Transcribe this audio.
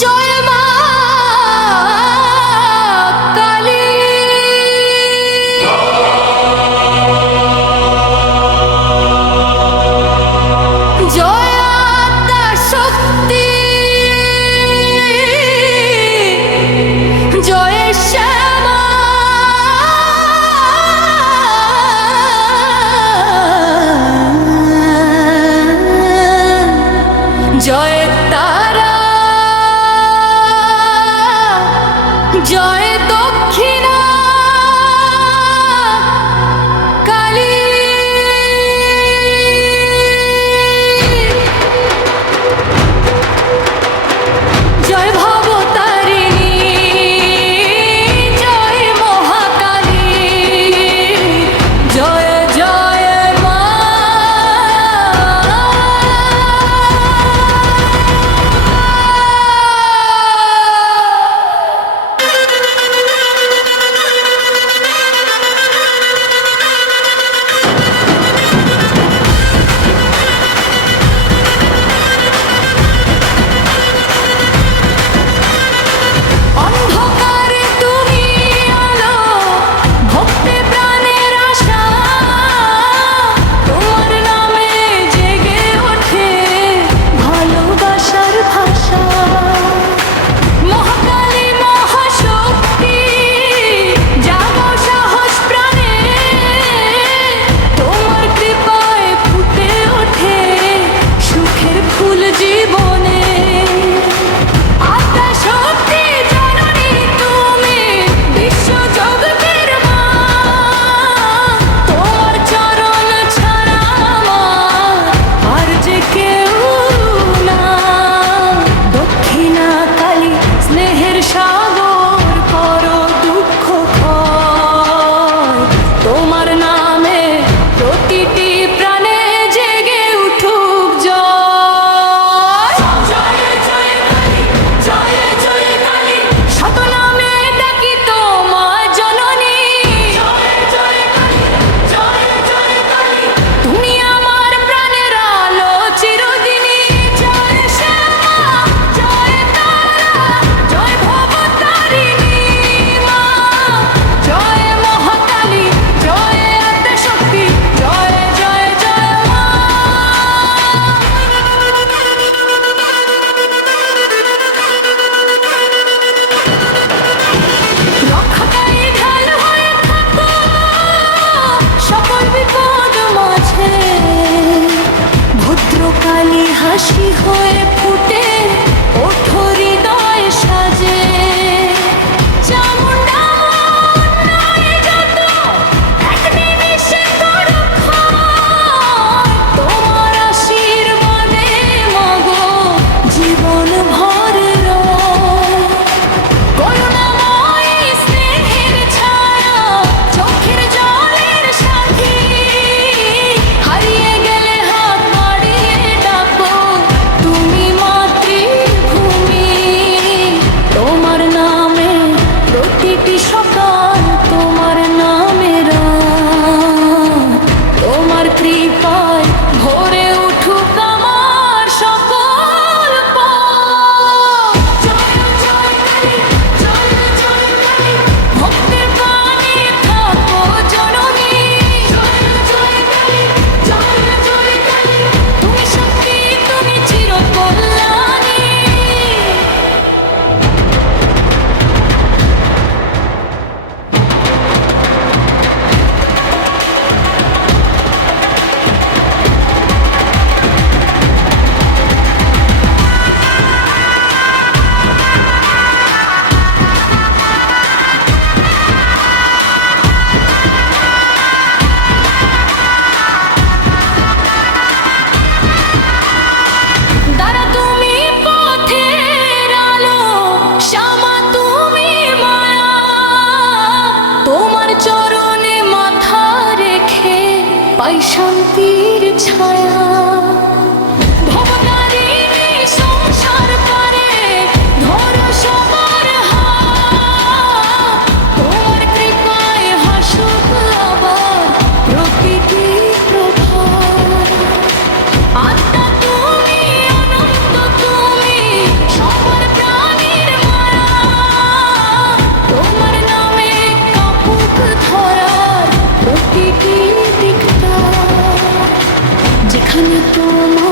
জয় মা কালী, জয় আদ্যা শক্তি, জয় শ্যামা, জয় তারা, জয় দক্ষিণা কালী, জয় ভবতারিণী, জয় মহাকালী, জয় জয় মা। অন্ধকারে তুমি আলো, ভক্তে প্রাণের আশা, তোমার নামে জেগে ওঠে ভালোবাসার ভাষা। মহাকালী মহাশক্তি, জাগো সাহস প্রাণে, তোমার কৃপায় ফুটে ওঠে সুখের ফুল জীবনে। আদ্যা শক্তি জননী তুমি, বিশ্ব জগতের মা, তোমার চরণ ছাড়া আমার আর যে কেউ না। দক্ষিণা কালী স্নেহের সাগর, করো দুঃখ ক্ষয়, তোমার নামে প্রতিটি প্রাণে জেগে উঠুক জয়। জয় জয় কালী, জয় জয় কালী, শত নামে ডাকি তোমায় জননী। জয় জয় কালী, জয় জয় কালী, তুমি আমার প্রাণের আলো চিরদিনই। জয় শ্যামা, জয় তারা, জয় ভবতারিণী মা, জয় মহাকালী, জয় আদ্যা শক্তি, জয় জয় জয় মা। রক্ষাকারী ঢাল হয়ে থাকো সকল বিপদ মাঝে, ভদ্রকালী হাসি হয়ে ফুটে ওঠো হৃদয় সাজে। চামুণ্ডা অন্যায় যত এক নিমিষে করো ক্ষয়, তোমার আশীর্বাদে মাগো জীবন ভর রয়। করুণাময়ী স্নেহের ছায়া, চোখের জলের সাথী, হারিয়ে গেলে হাত বাড়িয়ে ডাকো তুমি মাতৃ প্রতিটি দিকটা যেখানে তোমার